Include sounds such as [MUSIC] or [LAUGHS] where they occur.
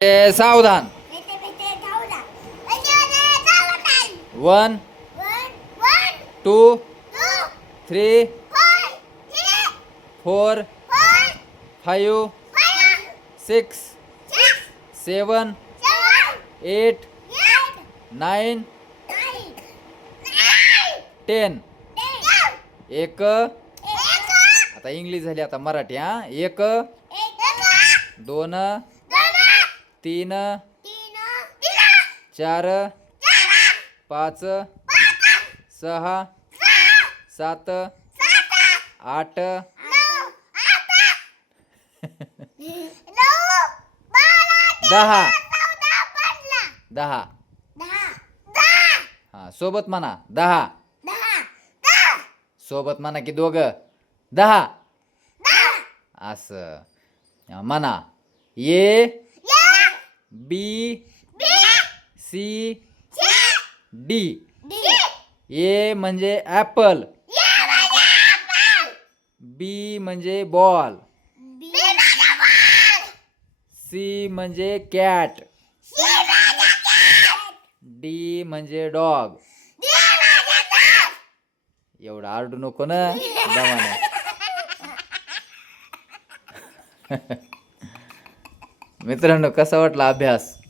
सावधान. One two three four five six seven eight nine ten. एक. आता English झाली आता मराठी हां. एक दोन तीन चार पाच सहा सात आठ. दहा. दहा. हा सोबत म्हणा दहा. सोबत म्हणा की दोघ. दहा. असं. म्हणा. A B C D. ए म्हणजे ॲपल. बी म्हणजे बॉल. सी म्हणजे कॅट. डी म्हणजे डॉग. एवढं आरडू नको ना दमाने. [LAUGHS] मित्रांनो कसा वाटला अभ्यास?